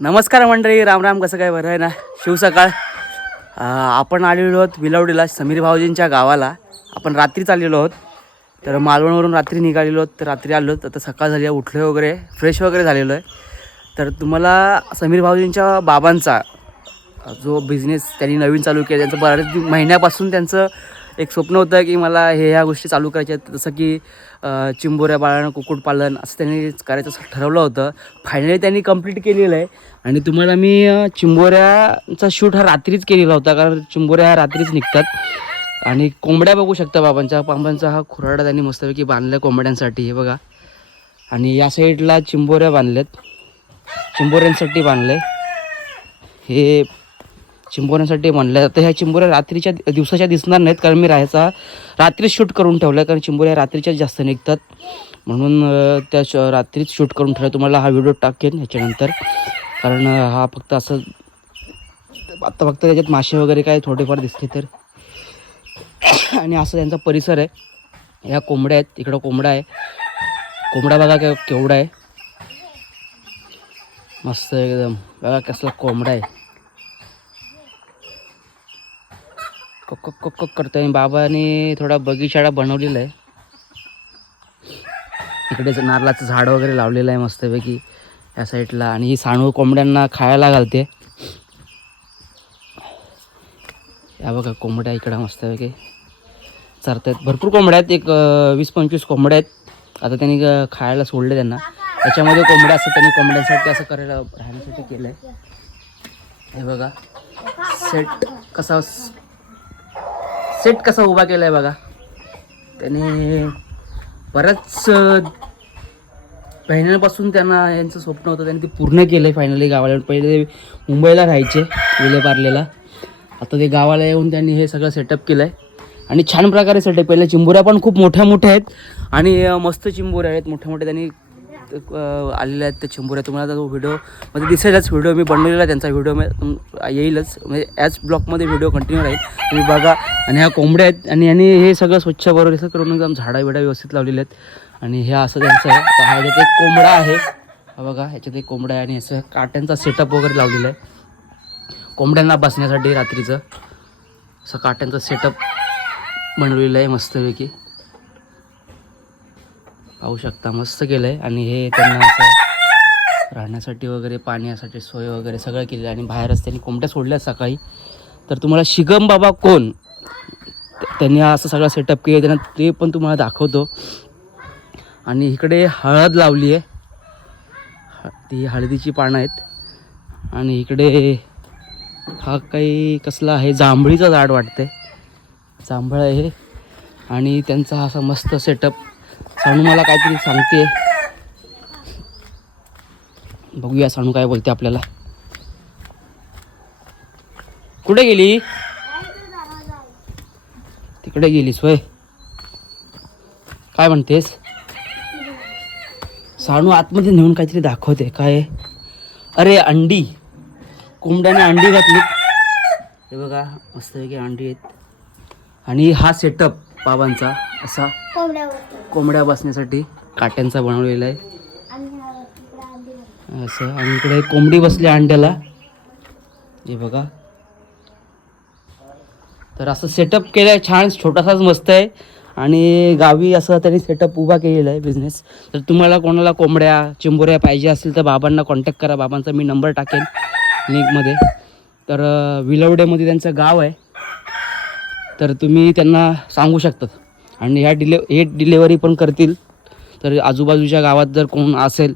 नमस्कार मंडळी राम राम कसं काय बरं आहे ना? शिवसकाळ आपण आलेलो आहोत विलवडीला समीर भाऊजींच्या गावाला. आपण रात्रीच आलेलो आहोत. तर मालवणवरून रात्री निघालेलो आहोत तर रात्री आलो तर आता सकाळ झाली आहे उठलो वगैरे फ्रेश वगैरे झालेलो आहे. तर तुम्हाला समीर भाऊजींच्या बाबांचा जो बिझनेस त्यांनी नवीन चालू केला त्यांचं बऱ्याच महिन्यापासून त्यांचं एक स्वप्न होतं की मला हे ह्या गोष्टी चालू करायच्या आहेत. जसं की चिंबोऱ्या पालन कुक्कुटपालन असं त्यांनी करायचं असं ठरवलं होतं. फायनली त्यांनी कंप्लीट केलेलं आहे. आणि तुम्हाला मी चिंबोऱ्याचा शूट हा रात्रीच केलेला होता कारण चिंबोऱ्या ह्या रात्रीच निघतात. आणि कोंबड्या बघू शकता बाबांच्या. बाबांचा हा खुराडा त्यांनी मस्तपैकी बांधला कोंबड्यांसाठी हे बघा. आणि या साईडला चिंबोऱ्या बांधल्यात. चिंबोऱ्यांसाठी बांधले हे चिंबोऱ्यांसाठी म्हणलं जातं. ह्या चिंबोऱ्या रात्रीच्या दिवसाच्या दिसणार नाहीत कारण मी राहायचा रात्रीच शूट करून ठेवलं आहे कारण चिंबोऱ्या रात्रीच्याच जास्त निघतात. म्हणून त्या श रात्रीच शूट करून ठेवलं तुम्हाला हा व्हिडिओ टाकेन ह्याच्यानंतर. कारण हा फक्त असं आत्ता फक्त त्याच्यात मासे वगैरे काय थोडेफार दिसले तर. आणि असं त्यांचा परिसर आहे. ह्या कोंबड्या आहेत. इकडं कोंबडा आहे. कोंबडा बघा केवढा आहे. मस्त एकदम. बघा कसला कोंबडा आहे. कक कक कक कक करतोय. बाबाने थोडा बगीचाडा बनवलेला आहे. इकडे नारळाचं झाड वगैरे लावलेलं आहे मस्तपैकी या साईडला. आणि ही सांडू कोंबड्यांना खायला घालते. या बघा कोंबड्या इकडं मस्तपैकी चरतायत. भरपूर कोंबड्या आहेत. एक वीस पंचवीस कोंबड्या आहेत. आता त्यांनी खायला सोडले त्यांना. त्याच्यामध्ये कोंबड्या असतात त्यांनी कोंबड्यांसाठी असं करायला राहण्यासाठी केलं आहे हे बघा. सेट कसा सेट कसा उभा केला आहे बघा. त्याने बऱ्याच फायनलपासून त्यांना यांचं स्वप्न होतं त्यांनी ते पूर्ण केलं आहे फायनली गावाला. पहिले ते मुंबईला राहायचे विलेपार्लेला आता ते गावाला येऊन त्यांनी हे सगळं सेटअप केलं आहे आणि छान प्रकारे सेटअप केलं चिंबुऱ्या पण खूप मोठ्या मोठ्या आहेत. आणि मस्त चिंबुऱ्या आहेत. मोठ्या मोठ्या त्यांनी आलेल्या आहेत त्या चिंबोऱ्या तुम्हाला तो व्हिडिओ म्हणजे दिसेलच. व्हिडिओ मी बनवलेला आहे. त्यांचा व्हिडिओ येईलच. म्हणजे ॲज ब्लॉकमध्ये व्हिडिओ कंटिन्यू राहील. तुम्ही बघा. आणि ह्या कोंबड्या आहेत. आणि यांनी हे सगळं स्वच्छ बरोबर असं करून एकदम झाडा बिडा व्यवस्थित लावलेले आहेत. आणि हे असं त्यांचं आहे. हा ह्याच्यात एक कोंबडा आहे. हा बघा ह्याच्यात एक कोंबडा आहे. आणि असं काट्यांचा सेटअप वगैरे लावलेला आहे. कोंबड्यांना बसण्यासाठी रात्रीचं असं काट्यांचं सेटअप बनवलेलं आहे मस्तपैकी. पाहू शकता मस्त केलं आहे आणि हे त्यांना असं राहण्यासाठी वगैरे पाण्यासाठी सोय वगैरे सगळं केलेलं आणि बाहेरच त्यांनी कोंबड्या सोडल्या सकाळी. तर तुम्हाला शिगम बाबा कोण? त्यांनी हा असं सगळं सेटअप केलं त्यांना ते पण तुम्हाला दाखवतो. आणि इकडे हळद लावली आहे. ती हळदीची पानं आहेत. आणि इकडे हा काही कसला आहे जांभळीचं झाड वाटतंय. जांभळ आहे. आणि त्यांचा असा मस्त सेटअप सानू मला काहीतरी सांगते. बघूया सानू काय बोलते आपल्याला. कुठे गेली? तिकडे गेलीस सोय काय म्हणतेस? सानू आतमध्ये नेऊन काहीतरी दाखवते काय? अरे अंडी. कोंबड्याने अंडी घातली. हे बघा मस्तपैकी अंडी आहेत. आणि हा सेटअप बाबांचा असा कोंबड्या बसण्यासाठी काट्यांचा बनवलेला आहे. असं आणि इकडे कोंबडी बसली अंड्याला. हे बघा. तर असं सेटअप केलं आहे छान छोटासाच मस्त आहे. आणि गावी असं त्यांनी सेटअप उभा केलेला आहे बिझनेस तर तुम्हाला कोणाला कोंबड्या चिंबोऱ्या पाहिजे असतील तर बाबांना कॉन्टॅक्ट करा. बाबांचा मी नंबर टाकेन लिंकमध्ये तर विलवडेमध्ये त्यांचं गाव आहे. तर तुम्ही त्यांना सांगू शकतात. आणि ह्या डिले हे डिलेवरी पण करतील. तर आजूबाजूच्या गावात जर कोण असेल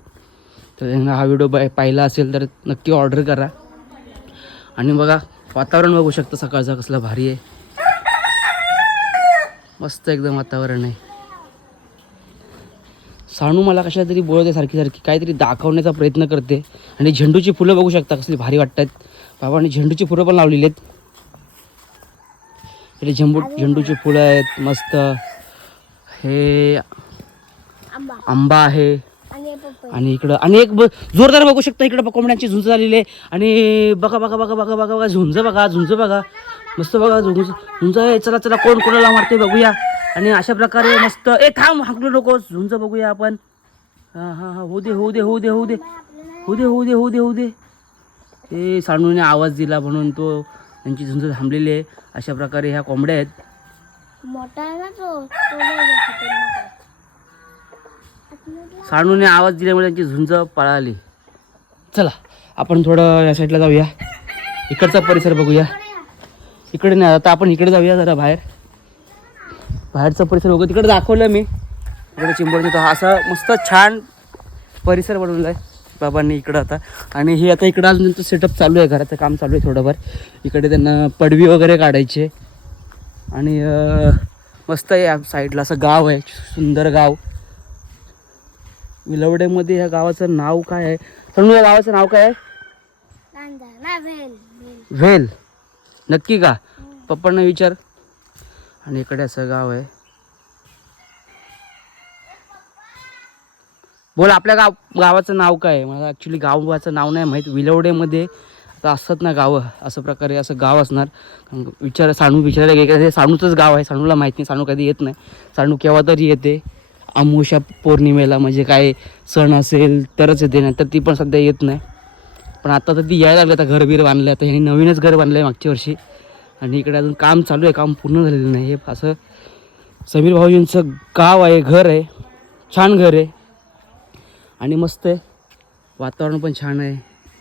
तर त्यांना हा व्हिडिओ बाय पाहिला असेल तर नक्की ऑर्डर करा. आणि बघा वातावरण बघू शकता सकाळचं कसलं भारी आहे. मस्त एकदम वातावरण आहे. साणू मला कशा तरी बोलते सारखी सारखी काहीतरी दाखवण्याचा प्रयत्न करते. आणि झेंडूची फुलं बघू शकता कसली भारी वाटतात. आणि झेंडूची फुलं पण लावलेली आहेत. इकडे झेंबू झेंडूची फुलं आहेत मस्त. हे आंबा. आहे. आणि इकडं आणि एक ब- जोरदार बघू शकता इकडं कोंबड्यांची झुंज झालेली आहे. आणि बघा बघा बघा बघा बघा बघा झुंज बघा झुंज बघा. मस्त बघा झुंज झुंज आहे. चला चला कोण कोणाला मारते बघूया. आणि अशा प्रकारे मस्त ए थांब हाकलो नको. झुंज बघूया आपण. हां हां हां होऊ दे होऊ दे होऊ दे होऊ दे. होऊ दे होऊ दे होऊ दे होऊ दे. ते साणूने आवाज दिला म्हणून तो त्यांची झुंज थांबलेली आहे. अशा प्रकारे ह्या कोंबड्या आहेत. मोठा आहे ना तो तो लय खतरनाक आहे. साणूने आवाज दिल्यामुळे त्यांची झुंज पळाली. चला आपण थोडं या साईडला जाऊया. इकडचा परिसर बघूया. इकडे नाही आता आपण इकडे जाऊया जरा बाहेर. बाहेरचा परिसर बघू तिकडे दाखवलं मी. इकडे चिंबोरचं तो असा मस्त छान परिसर बनवला आहे. बाबांनी इकडं आता. आणि हे आता इकडं अजून त्यांचं सेटअप चालू आहे घराचं काम चालू आहे थोडंफार. इकडे त्यांना पडवी वगैरे काढायची. आणि मस्त आहे या साईडला असं गाव आहे सुंदर गाव. विलवडेमध्ये या गावाचं नाव काय आहे? सांगू या गावाचं नाव काय आहे? व्हेल नक्की का? पप्पांना विचार. आणि इकडे असं गाव आहे. बोल आपल्या गाव गावाचं नाव काय आहे? मला ॲक्च्युली गावाचं नाव नाही माहीत. विलवडेमध्ये आता असतात ना गावं असं प्रकारे असं गाव असणार. कारण विचार साणू विचारायला गेले की हे साणूचंच गाव आहे. साणूला माहीत नाही साणू कधी येत नाही. साणू केव्हा तरी येते. आमोशा पौर्णिमेला म्हणजे काय सण असेल तरच येते नाही तर ती पण सध्या येत नाही. पण आता तर ती यायला लागली आता घर बीर बांधलं आता ह्यांनी नवीनच घर बांधलं आहे मागच्या वर्षी. आणि इकडे अजून काम चालू आहे काम पूर्ण झालेलं नाही. हे असं समीर भाऊजींचं गाव आहे घर आहे. छान घर आहे. आणि मस्त आहे. वातावरण पण छान आहे.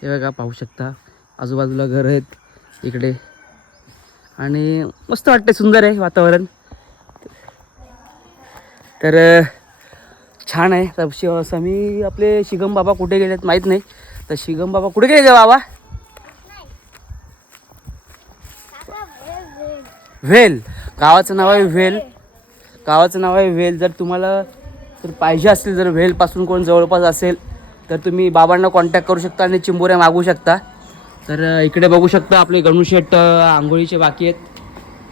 हे बघा पाहू शकता. आजूबाजूला घर आहेत इकडे. आणि मस्त वाटते सुंदर आहे वातावरण. तर छान आहे. तर शि समी आपले शिगम बाबा कुठे गेलेत माहीत नाही. तर शिगम बाबा कुठे गेले बाबा? व्हेल. गावाचं नाव आहे व्हेल. गावाचं नाव आहे व्हेल. जर तुम्हाला जर पाहिजे असतील जर व्हेलपासून कोण जवळपास असेल तर तुम्ही बाबांना कॉन्टॅक्ट करू शकता आणि चिंबोऱ्या मागू शकता. तर इकडे बघू शकता आपले गणुशेट आंघोळीचे बाकी आहेत.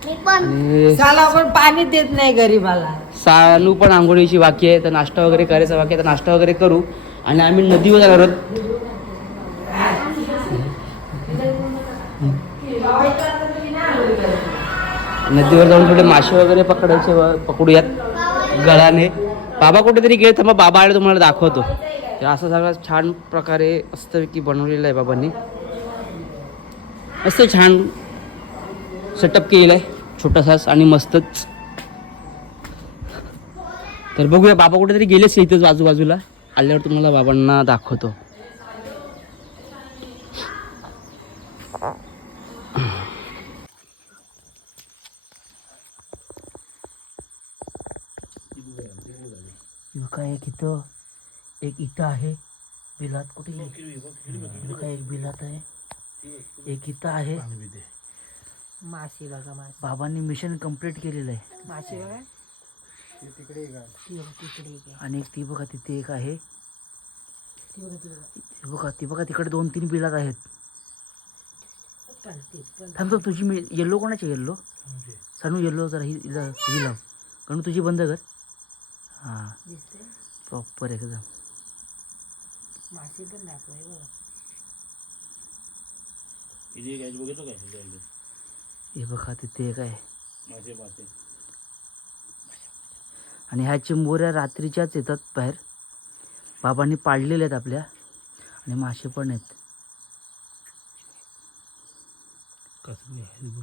मी पण. साला देत नाही गरीबाला. सानू पण आंघोळीची बाकी आहे तर नाश्ता वगैरे करायचा बाकी आहे तर नाश्ता वगैरे करू. आणि आम्ही नदीवर जाणार आहोत. नदीवर जाऊन थोडे मासे वगैरे पकडायचे पकडूयात. गळाने. बाबा कुठेतरी गेले तर मग बाबा आले तुम्हाला दाखवतो. हे असं सगळं छान प्रकारे मस्तपैकी बनवलेलं आहे बाबांनी. असं छान सेटअप केलेलं आहे छोटासाच आणि मस्तच. तर बघूया बाबा कुठेतरी गेलेच इथंच आजूबाजूला आल्यावर तुम्हाला बाबांना दाखवतो काय एक इथं एक इथं आहे बिलात कुठे काय एक बिलात आहे. एक इथं आहे. माशी बघा बाबांनी मिशन कंप्लीट केलेलं आहे. माशी बघा. तिकडे. आणि एक ती बघा तिथे एक आहे. ती बघा ती बघा. तिकडे दोन तीन बिलात आहेत. चालते पण थांब थांब तुझी मी येल्लो कोणाची येल्लो सांगू येल्लो जरा ही ही लाव. कारण तुझी बंद कर. हां. प्रॉपर एकदम. पण दाखवाय हे बघा तिथे एक आहे. आणि ह्या चिंबोऱ्या रात्रीच्याच येतात बाहेर. बाबांनी पाडलेल्या आहेत आपल्या. आणि मासे पण आहेत.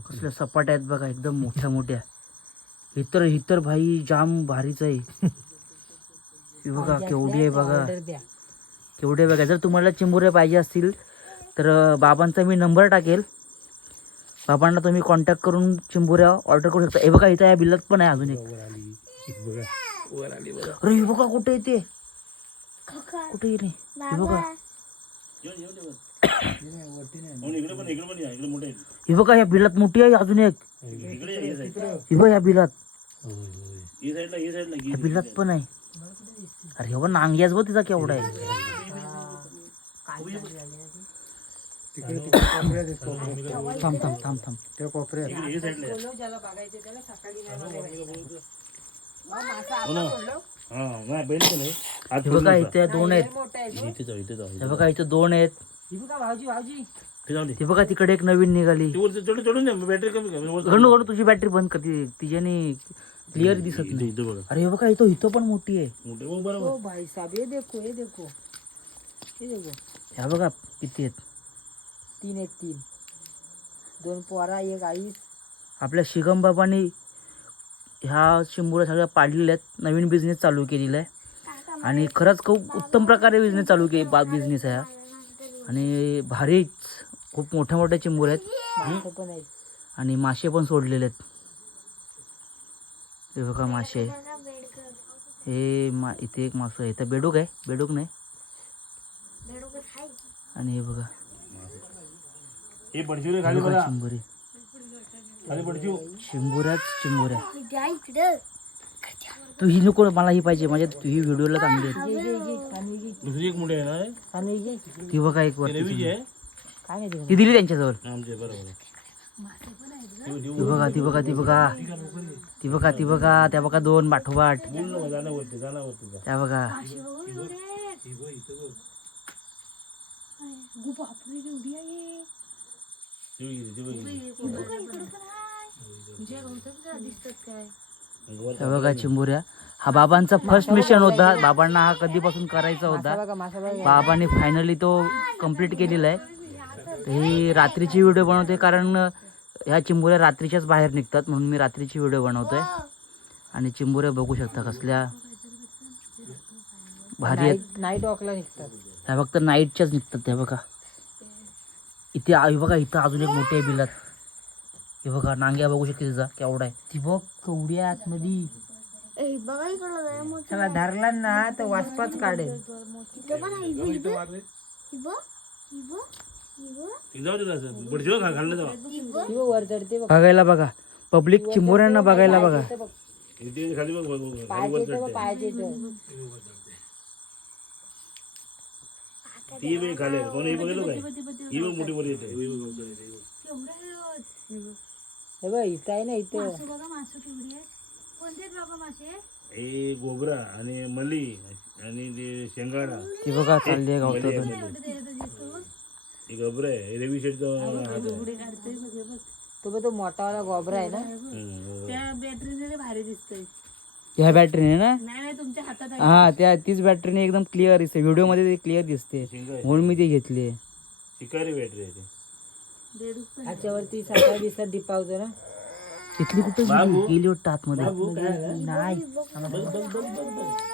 कसल्या सपाट आहेत बघा एकदम मोठ्या मोठ्या. इतर इतर भाई जाम भारीच आहे. हे बघा केवढी आहे बघा. केवढे बघा जर तुम्हाला चिंबोऱ्या पाहिजे असतील तर बाबांचा मी नंबर टाकेल. बाबांना तुम्ही कॉन्टॅक्ट करून चिंबोऱ्या ऑर्डर करू शकता. हे बघा इथं या बिल्लात पण आहे अजून एक. अरे हे बघा कुठे येते कुठे येते हे बघा. हे बघा या बिलात मोठी आहे अजून एक. हे बघा या बिलात या बिलात पण आहे. अरे हे नांग्याच बघ तिचा केवढा आहे. थांब थांब थांब थांब. सोडलं हे बघा इथे दोन आहेत. हे बघा इथे दोन आहेत. बघा भाऊजी भाऊजी हे बघा तिकडे एक नवीन निघाली. गणू गणू तुझी बॅटरी बंद करते तिच्याने क्लिअर दिसत नाही. अरे हे बघा इथं इथं पण मोठी आहे. ओ भाई साहब ये देखो ये देखो. ये देखो. ह्या बघा किती आहेत. तीन आहेत तीन. दोन पोरा एक आईस. आपल्या शिगम बाबांनी ह्या चिंबोऱ्या सगळ्या पाडलेल्या आहेत. नवीन बिझनेस चालू केलेला आहे. आणि खरंच खूप उत्तम प्रकारे बिझनेस चालू केली बा बिझनेस आहे हा. आणि भारीच खूप मोठ्या मोठ्या चिंबोऱ्या आहेत. माणसं पण आहेत. आणि मासे पण सोडलेले आहेत. हे बघा मासे. हे मा इथे एक मासं आहे. इथं बेडूक आहे. बेडूक नाही. आणि हे बघा. हे रे खाली बघा बघा. चिंबोरी. खाली पडशिव चिंबोऱ्याच चिंबोऱ्या. द्या इकडं. तू ही नको मला ही पाहिजे. म्हणजे तू ही व्हिडिओला चांगली आहे. दुसरी एक मोठी आहे ना. ती बघा एक आहे. नाही ते दिली त्यांच्याजवळ. आमचे बरोबर. आहे. ती बघा ती बघा ती बघा. ती बघा ती बघा त्या बघा दोन पाठोपाठ. त्या बघा. त्या बघा चिंबोऱ्या. हा बाबांचा फर्स्ट मिशन होता. बाबांना हा कधीपासून करायचा होता. बाबांनी फायनली तो कंप्लीट केलेला आहे. ही रात्रीची व्हिडिओ बनवते कारण ह्या चिंबोऱ्या रात्रीच्याच बाहेर निघतात म्हणून मी रात्रीची व्हिडिओ बनवतोय. आणि चिंबोऱ्या बघू शकता कसल्या भारी आहेत. नाईट नाईट वॉकला निघतात. त्या फक्त नाईटच्याच निघतात त्या बघा. इथे आ- हे बघा इथं अजून एक मोठी बिलात हे बघा नांग्या बघू शकते तिचा केवढा आहे. ती बघ आहे आतमध्ये. त्याला धरला ना तर वासपाच काढेल. बघायला बघा. पब्लिक चिंबोऱ्यांना बघायला बघा. ती खाली बघितलं काय? ही मोठी येते हे बघ इथं आहे ना इथं. हे गोबरा आणि मली आणि ते शेंगाडा. ती बघा चालली आहे मली. हे गोबरा आहे हे. तो बघ. तो मोठावाला गोबरा आहे ना? हम्म, गोबरा. ह्या बॅटरीने ना हा त्या तीच बॅटरीने एकदम क्लिअर दिसते. व्हिडिओमध्ये ते क्लिअर दिसते. म्हणून मी ती घेतली. शिकारी बॅटरी आहे ते. ह्याच्यावरती सकाळी दिसतात दीपावतो ना तिथली कुठे. गेली वाटतं आतमध्ये? नाही. हे बघ, हे बघ.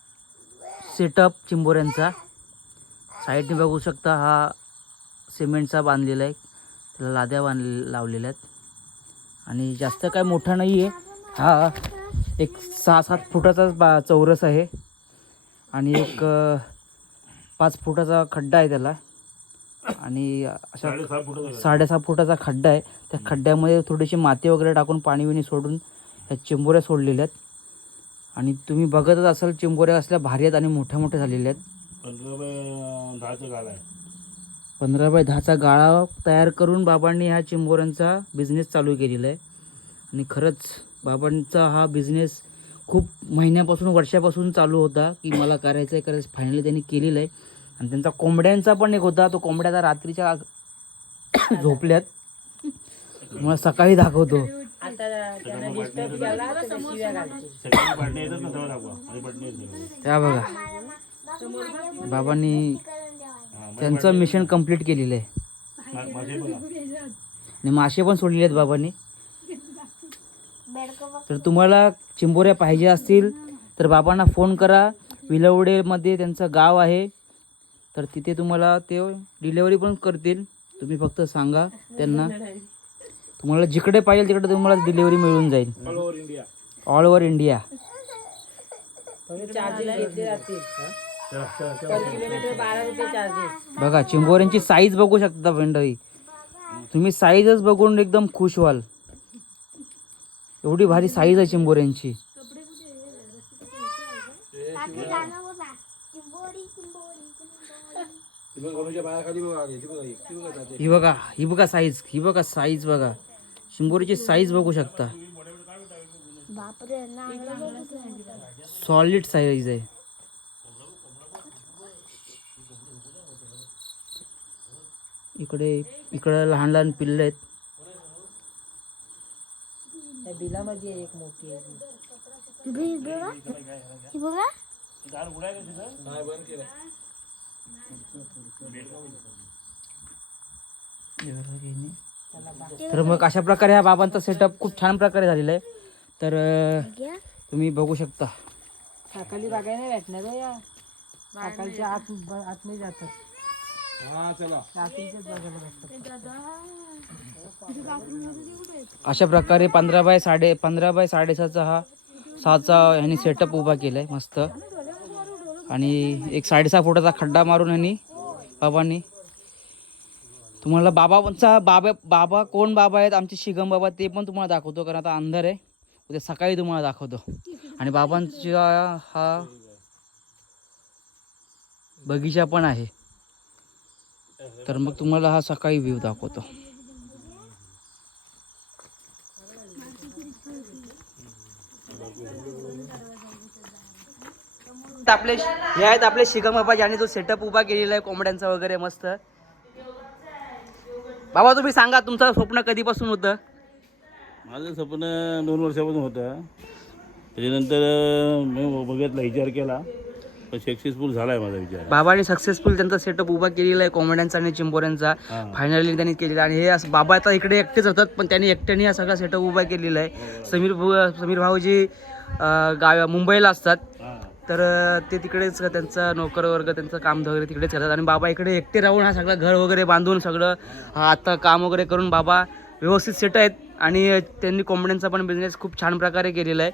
सेटअप चिंबोऱ्यांचा. साईडने बघू शकता हा सिमेंटचा बांधलेला आहे. त्याला लाद्या बांध लावलेल्या आहेत. आणि जास्त काय मोठा नाही आहे हा एक सहा सात फुटाचा बा चौरस आहे. आणि एक पाच फुटाचा खड्डा आहे त्याला. आणि अशा साडेसहा फुटाचा खड्डा. आहे. त्या खड्ड्यामध्ये थोडीशी माती वगैरे टाकून पाणी बिणी सोडून ह्या चिंबोऱ्या सोडलेल्या आहेत. आणि तुम्ही बघतच असाल चिंबोऱ्या असल्या भारी आहेत आणि मोठ्या मोठ्या झालेल्या आहेत. पंधरा बाय दहाचा आहे. पंधरा बाय दहाचा गाळा तयार करून बाबांनी ह्या चिंबोऱ्यांचा बिझनेस चालू केलेला आहे. आणि खरंच बाबांचा हा बिझनेस खूप महिन्यापासून वर्षापासून चालू होता की मला करायचं आहे करायचं फायनली त्यांनी केलेलं आहे. आणि त्यांचा कोंबड्यांचा पण एक होता. तो कोंबड्याचा रात्रीच्या झोपल्यात. मला सकाळी दाखवतो. त्या बघा. बाबांनी त्यांचं मिशन कंप्लीट केलेलं आहे. आणि मासे पण सोडलेले आहेत बाबांनी. तर तुम्हाला चिंबोऱ्या पाहिजे असतील तर बाबांना फोन करा. विलवडेमध्ये त्यांचं गाव आहे. तर तिथे तुम्हाला ते डिलेवरी पण करतील. तुम्ही फक्त सांगा त्यांना. तुम्हाला जिकडे पाहिजे तिकडे तुम्हाला डिलेवरी मिळून जाईल. ऑल ओव्हर इंडिया बघा चिंबोऱ्यांची साईज बघू शकता मंडळी तुम्ही साईजच बघून एकदम खुश व्हाल. एवढी भारी साईज आहे चिंबोऱ्यांची. ही बघा ही बघा साईज ही बघा साईज बघा. शिंबोरीची साईज बघू शकता. सॉलिड साईज आहे. इकडे इकडे लहान लहान पिल्ले आहेत. त्या बिलामध्ये एक मोठी आहे बघ- बघा. बघा तर मग अशा प्रकारे ह्या बाबांचा सेटअप खूप छान प्रकारे झालेला आहे. तर अं, तुम्ही बघू शकता. सकाळी बघायला नाही भेटणार हो या. सकाळच्या आत आतमध्ये जातात. रात्रीच्याच बघायला भेटतात. अशा प्रकारे पंधरा बाय साडे पंधरा बाय साडेसहाचा हा सहाचा ह्यांनी सेटअप उभा केलाय मस्त. आणि एक साडेसहा फुटाचा खड्डा मारून ह्यांनी बाबांनी तुम्हाला बाबांचा बाबा बाबा कोण बाबा आहेत? आमचे शिगम बाबा ते पण तुम्हाला दाखवतो कारण आता अंधार आहे. उद्या सकाळी तुम्हाला दाखवतो. आणि बाबांचा हा बगीचा पण आहे. तर मग तुम्हाला हा सकाळी व्ह्यू दाखवतो. आपले हे आहेत आपले शिगम बाबा ज्याने जो सेटअप उभा केलेला आहे कोंबड्यांचा वगैरे मस्त. बाबा तुम्ही सांगा तुमचं स्वप्न कधीपासून होतं? माझं स्वप्न दोन वर्षापासून होतं. त्याच्यानंतर मी बघितला विचार केला. पण सक्सेसफुल झाला आहे माझा विचार. बाबांनी सक्सेसफुल त्यांचा सेटअप उभा केलेला आहे कोंबड्यांचा आणि चिंबोऱ्यांचा. फायनली त्यांनी केलेला आणि हे असं बाबा आता इकडे एकटेच होतात पण त्यांनी एकट्याने हा सगळा सेटअप उभा केलेला आहे. समीर समीर भाऊजी गाव मुंबईला असतात. तर ते तिकडेच त्यांचा नोकर वर्ग त्यांचं काम वगैरे तिकडेच करतात आणि बाबा इकडे एकटे राहून हा सगळं घर वगैरे बांधून सगळं हा आता काम वगैरे करून बाबा व्यवस्थित सेट आहेत. आणि त्यांनी कोंबड्यांचा पण बिझनेस खूप छान प्रकारे केलेला आहे.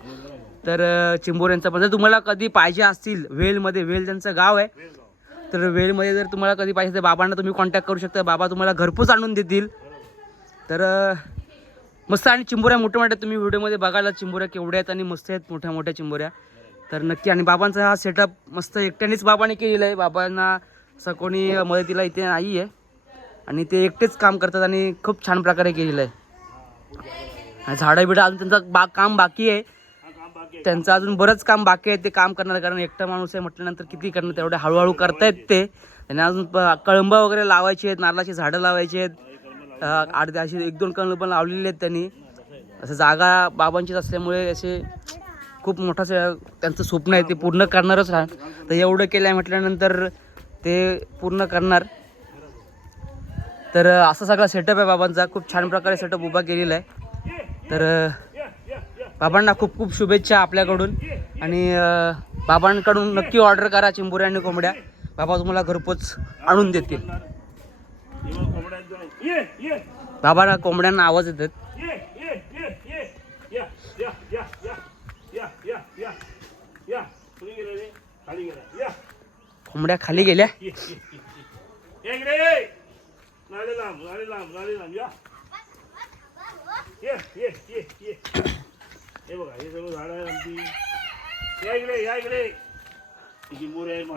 तर चिंबोर यांचा पण. जर तुम्हाला कधी पाहिजे असतील वेलमध्ये वेल त्यांचं गाव आहे. तर वेलमध्ये जर तुम्हाला कधी पाहिजे तर बाबांना तुम्ही कॉन्टॅक्ट करू शकता. बाबा तुम्हाला घरपोच आणून देतील. तर मस्त. आणि चिंबोऱ्या मोठ्या मोठ्या तुम्ही व्हिडिओमध्ये बघायला चिंबोऱ्या केवढ्या आहेत आणि मस्त आहेत मोठ्या मोठ्या चिंबोऱ्या. तर नक्की आणि बाबांचा हा सेटअप मस्त एकट्यानेच बाबाने केलेला आहे बाबांना असं कोणी मदतीला इथे नाही आहे आणि ते एकटेच काम करतात आणि खूप छान प्रकारे केलेलं आहे आणि झाडं बिडं अजून त्यांचं बा काम बाकी आहे. त्यांचं अजून बरंच काम बाकी आहे ते काम करणार कारण एकटा माणूस आहे म्हटल्यानंतर किती करणार तेवढे हळूहळू करतायत ते. त्यांना अजून प- कळंब वगैरे लावायची आहेत नारळाची झाडं लावायची आहेत. आठ अर्धे अशी एक दोन कळंब पण लावलेली आहेत त्यांनी. असं जागा बाबांचीच असल्यामुळे असे खूप मोठा त्यांचं स्वप्न आहे ते पूर्ण करणारच राहा तर एवढं केलं आहे म्हटल्यानंतर ते पूर्ण करणार. तर असा सगळा सेटअप आहे बाबांचा. खूप छान प्रकारे सेटअप उभा केलेला आहे. तर बाबांना खूप खूप शुभेच्छा आपल्याकडून. आणि बाबांकडून नक्की ऑर्डर करा चिंबुऱ्या आणि कोंबड्या. बाबा तुम्हाला घरपोच आणून देतील. बाबांना कोंबड्यांना आवाज येतात कोंबड्या खाली गेल्या.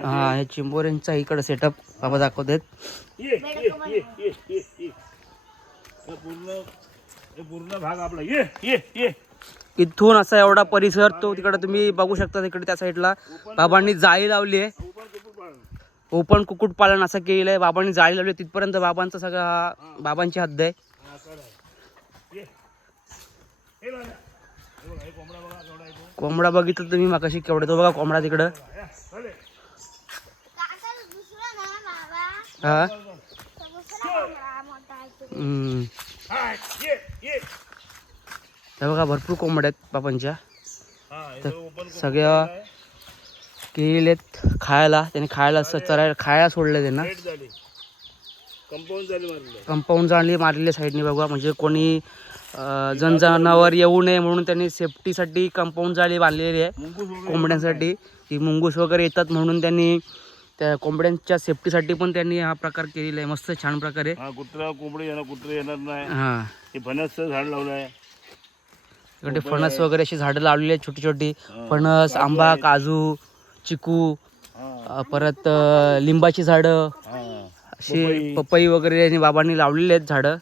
हा हे चिंबोऱ्यांचा इकडे सेटअप बाबा दाखवत आहेत पूर्ण भाग आपला. ये ये ये. इथून असा एवढा परिसर तो तिकडे तुम्ही बघू शकता तिकडे त्या साईडला बाबांनी जाळी लावली आहे. ओपन कुक्कुटपालन असं केलेलं आहे बाबांनी जाळी लावली आहे. तिथपर्यंत बाबांचा सगळा हा बाबांची हद्द आहे. कोंबडा बघितलं तुम्ही मागाशी केवढे तो बघा कोंबडा तिकडं. हा? तो दुसरा कोंबडा मोठा आहे तो. हम्म. हा ये ये हे बघा भरपूर कोंबड्या आहेत जो ओपन सगळ्या केलेले आहेत खायला. त्यांनी खायला असं चरायला खायला सोडलं त्यांना कंपाऊंड झाली. मारलं कंपाऊंड जाणली मारलेल्या साईडने बघा. म्हणजे कोणी अं, जनजनावर येऊ नये म्हणून त्यांनी सेफ्टीसाठी कंपाऊंड जाळी बांधलेली आहे. कोंबड्यांसाठी. ती मुंगूस वगैरे येतात म्हणून त्यांनी त्या कोंबड्यांच्या सेफ्टीसाठी पण त्यांनी हा प्रकार केलेला आहे. मस्त छान प्रकारे. कुत्रा कोंबडी येणार कुत्रे येणार नाही. हां. हे झाड लावलं आहे इकडे फणस वगैरे अशी झाडं लावलेली आहेत छोटी छोटी. फणस आंबा काजू चिकू परत लिंबाची झाडं. अशी पपई. वगैरे आणि बाबांनी लावलेली आहेत झाडं.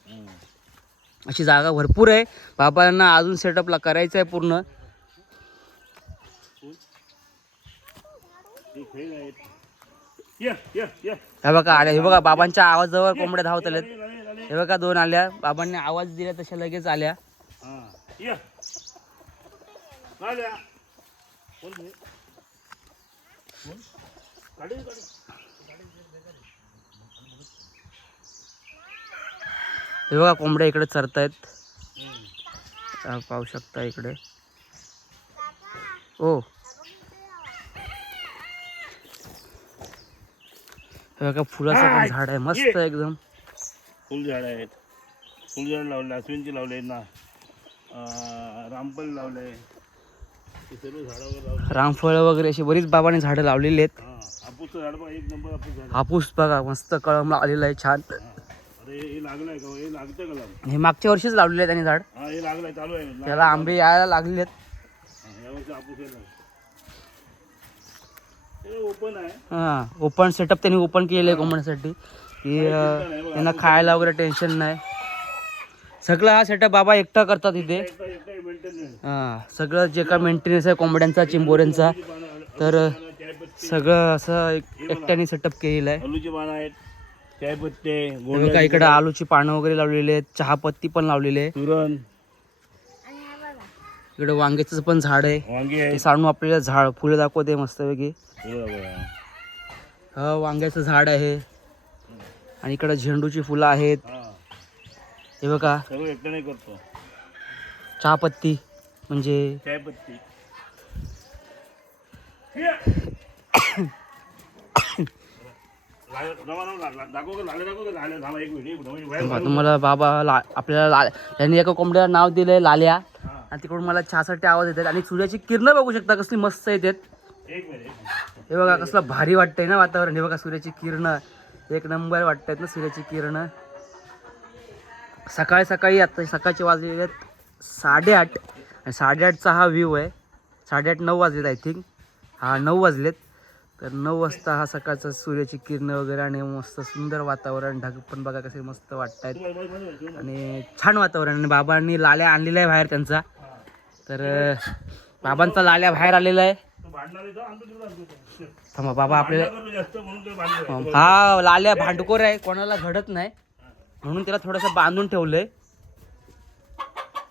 अशी जागा भरपूर आहे. बाबांना अजून सेटअपला करायचं आहे पूर्ण. हे खेळ आहेत ये ये ये बघा आल्या हे बघा बाबांच्या आवाजावर कोंबड्या धावत आल्यात. हे बघा दोन आल्या. बाबांनी आवाज दिला तशा लगेच आल्या. हां. कोण? कोण? बघा कोंबड्या इकडे चरतायत. हं. हा, पाहू शकता इकडे. ओ. हे बघा फुलाचं पण झाड आहे. मस्त एकदम. फुलझाड आहेत. फुलझाड लावले अश्विनची लावले आहेत ना. अं, रामफल लावले हे सर्व झाडं वगैरे लावले रामफळ वगैरे अशी बरीच बाबांनी झाडं लावलेली आहेत. हां हापूस बघा मस्त कळम आलेला आहे छान. हां. मागच्या वर्षीच लावलेलं आहे त्यांनी झाड. त्याला आंबे यायला लागलेले आहेत. हां, ओपन सेटअप त्यांनी ओपन केलेलं आहे कोंबड्यासाठी की त्यांना खायला वगैरे टेन्शन नाही. सगळं हा सेटअप बाबा एकटा करतात इथे. हां सगळं जे काय मेंटेनन्स आहे कोंबड्यांचा चिंबोऱ्यांचा तर सगळं असं एक- एकट्याने सेटअप केलेलं आहे. बघा इकडे आलूची पानं वगैरे लावलेली आहेत चहापत्ती पण लावलेली आहे. बघा इकडे वांग्याचं पण झाड आहे. साणू आपल्याला झाड फुलं दाखवते मस्तपैकी. हा वांग्याचं झाड आहे. आणि इकडे झेंडूची फुलं आहेत. हां बघा. सर्व एकट्याने करतो. चहापत्ती म्हणजे चायपत्ती. बघा, तुम्हाला बाबा ला आपल्याला ला त्यांनी एका कोंबड्याला नाव दिलंय लाल्या. आणि तिकडून मला चहासाठी आवाज येतात आणि सूर्याची किरणं बघू शकता कसली मस्त येतात एक मिनिट. हे बघा कसलं भारी वाटतंय ना वातावरण. हे बघा सूर्याची किरणं. एक नंबर वाटतायत ना सूर्याची किरणं. सकाळी सकाळी आता सकाळचे वाजलेले आहेत साडेआठ. आणि साडेआठचा हा व्ह्यू आहे. साडेआठ नऊ वाजलेत आय थिंक हा नऊ वाजलेत. तर नऊ वाजता हा सकाळचा सूर्याची किरणं वगैरे आणि मस्त सुंदर वातावरण. ढग पण बघा कसे मस्त वाटत आहेत आणि छान वातावरण. आणि बाबांनी लाल्या आणलेल्या आहे बाहेर त्यांचा. तर बाबांचा लाल्या बाहेर आलेला आहे. थांबा बाबा आपल्याला हा लाल्या भांडकोर आहे. कोणाला घडत नाही. म्हणून त्याला थोडंसं बांधून ठेवलंय.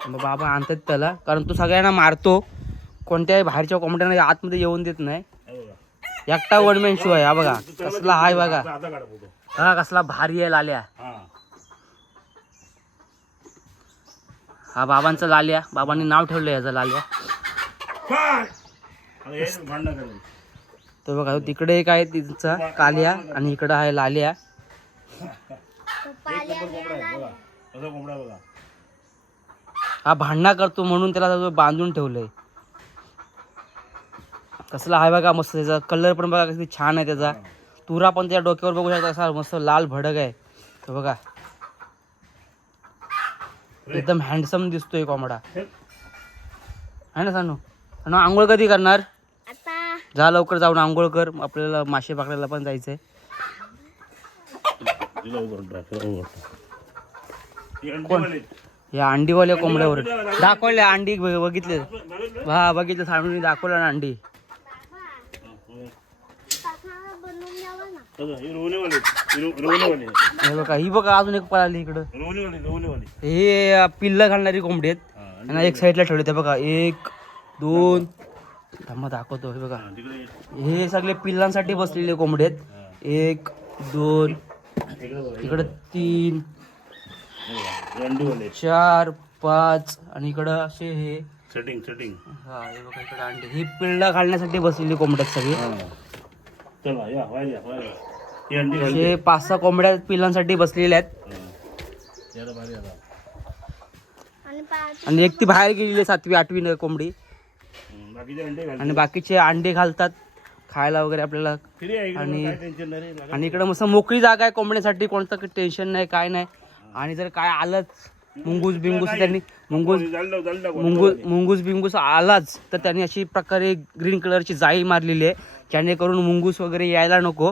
मग बाबा आणतात त्याला. कारण तो सगळ्यांना मारतो. कोणत्याही बाहेरच्या कोंबड्यांना आतमध्ये येऊन देत नाही. एकटा वनमॅन शो आहे. हा बघा. कसला हाय बघा. हा कसला भारी आहे लाल्या. हा बाबांचा लाल्या. बाबांनी नाव ठेवलं याचं लाल्या. तर बघा तिकडे एक आहे तिचा कालिया. आणि इकडं आहे लाल्या. तो पाल्या कोंबडा आहे बघा. असा कोंबडा आहे बघा. हा भांडणा करतो म्हणून त्याला बांधून ठेवलंय. कसला आहे बघा मस्त त्याचा. कलर पण बघा किती छान आहे त्याचा. तुरा पण त्याच्या डोक्यावर बघू शकता कसा मस्त लाल भडक आहे. तो बघा. एकदम हँडसम दिसतोय कोंबडा. आहे ना सानू? सानू आंघोळ कधी करणार? आता. जा लवकर जाऊन आंघोळ कर. आपल्याला मासे पकडायला पण जायचंय. या अंडीवाल्या कोंबड्यावर दाखवले अंडी बघितले? हा बघितलं सानूने दाखवलं ना अंडी बघा, ही बघा ही बघा अजून एक पळाली इकडं हे पिल्लं घालणारी कोंबडी आहेत त्यांना एक साईडला ठेवले ते बघा एक दोन थांबा दाखवतो हे बघा हां. हे सगळे पिल्लांसाठी बसलेले कोंबडे आहेत एक दोन इकडे तीन चार पाच आणि इकडं असे हे सेटिंग सेटिंग हा हे बघा इकडं अंडे ही पिल्ला घालण्यासाठी बसलेली कोंबड्या आहेत सगळी हां. चला या. ही अंडी. हे पाच सहा कोंबड्या पिल्लांसाठी बसलेल्या आहेत. याला. आणि एक ती बाहेर गेलेली आहे सातवी आठवी न- कोंबडी बाकीचे अंडे घालते आणि बाकीचे अंडे घालतात खायला वगैरे आपल्याला आणि-. आणि इकडं मस्त मोकळी जागा आहे कोंबड्यासाठी कोणतं टेन्शन नाही काय नाही. आणि जर काय आलंच मुंगूस बिंगूस त्यांनी मुंगूस मुंगूस मुंगूस बिंगूस आलाच तर त्यांनी अशी प्रकारे ग्रीन कलरची जाळी मारलेली आहे. जेणेकरून मुंगूस वगैरे यायला नको.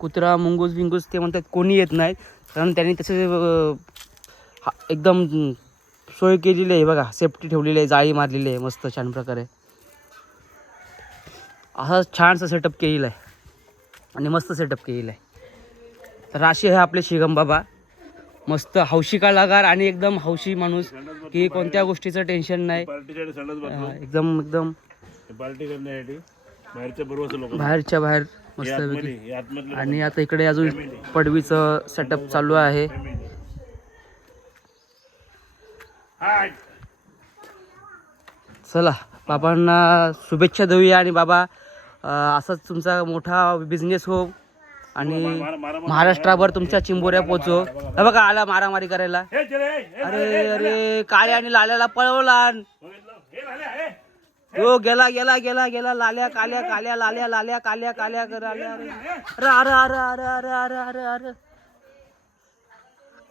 कुत्रा मुंगूस बिंगूस ते म्हणतात कोणी येत नाहीत कारण त्यांनी तसे एकदम सोय केलेली आहे बघा. सेफ्टी ठेवलेली आहे जाळी मारलेली आहे मस्त छान प्रकारे. असा छानसा सेटअप केलेला आहे. आणि मस्त सेटअप केलेला आहे. तर असे आहे आपले शिगम बाबा. मस्त हौशी कलाकार आणि एकदम हौशी माणूस की कोणत्या गोष्टीचं टेन्शन नाही. एकदम एकदम. पार्टी करण्यासाठी बाहेरच्या बाहेरच्या बाहेर आतमधले आणि आता इकडे अजून पडवीचं सेटअप चालू आहे. चला बाबांना शुभेच्छा देऊया आणि बाबा असाच तुमचा मोठा बिझनेस हो. आणि महाराष्ट्राभर तुमच्या चिंबोऱ्या पोचो बघा आला मारामारी करायला. अरे अरे काळे आणि लाल्याला पळवला? हे गेला गेला गेला गेला लाल्या काल्या काल्या लाल्या लाल्या काल्या काल्या कराल्या अरे अरे अरे अरे अरे अरे अरे अरे.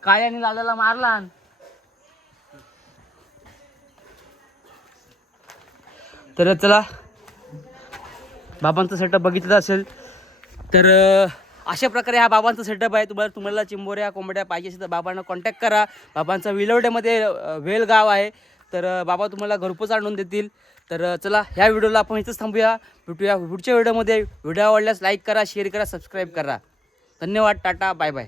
काळ्याने लाल्याला मारला तर चला बाबांचा सेटअप बघितलं असेल तर अशा प्रकारे हा बाबांचा सेटअप आहे. तुम्हाला तुम्हाला चिंबोऱ्या कोंबड्या पाहिजे असेल तर बाबांना कॉन्टॅक्ट करा. बाबांचा विलवड्यामध्ये वेलगाव वेल गाव आहे. तर बाबा तुम्हाला घरपोच आणून देतील. तर चला ह्या व्हिडिओला आपण इथंच थांबूया. भेटूया पुढच्या व्हिडिओमध्ये. व्हिडिओ आवडल्यास लाईक करा शेअर करा सबस्क्राईब करा. धन्यवाद टाटा बाय बाय